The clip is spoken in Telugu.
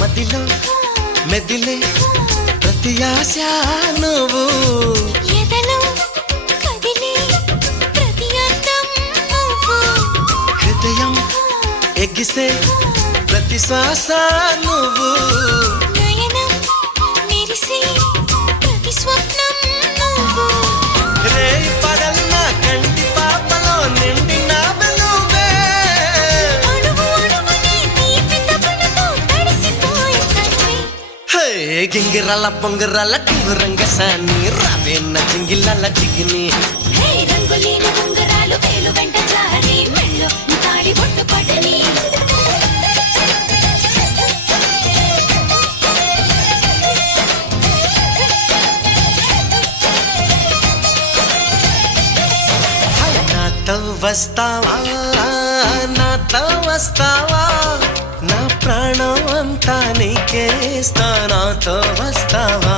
మదిలో మెదిలే ప్రతి ఆశ నువ్వు ఎదలో కదిలే ప్రతి అర్థం నువ్వు హృదయం ఎగిసే ప్రతి శ్వాస నువ్వు నయనం మెరిసే ప్రతి స్వప్నం నువ్వు రే పగలు నా కంటి పాపలో నిండిన నువ్వే అణువు అణువుని తీపి తపనతో తడిసిపోయే తనువే హే గింగిరాల పొంగిరాల టింగురంగ సాని రావేన్న చింగిలాల చిగిని హే రంగులీని ఉంగరాలు వేలు వెంట జారి మెళ్ళు తాళి బొట్టు పడని నాతో వస్తావా నా ప్రాణం అంతా నీకేస్తా నాతో వస్తావా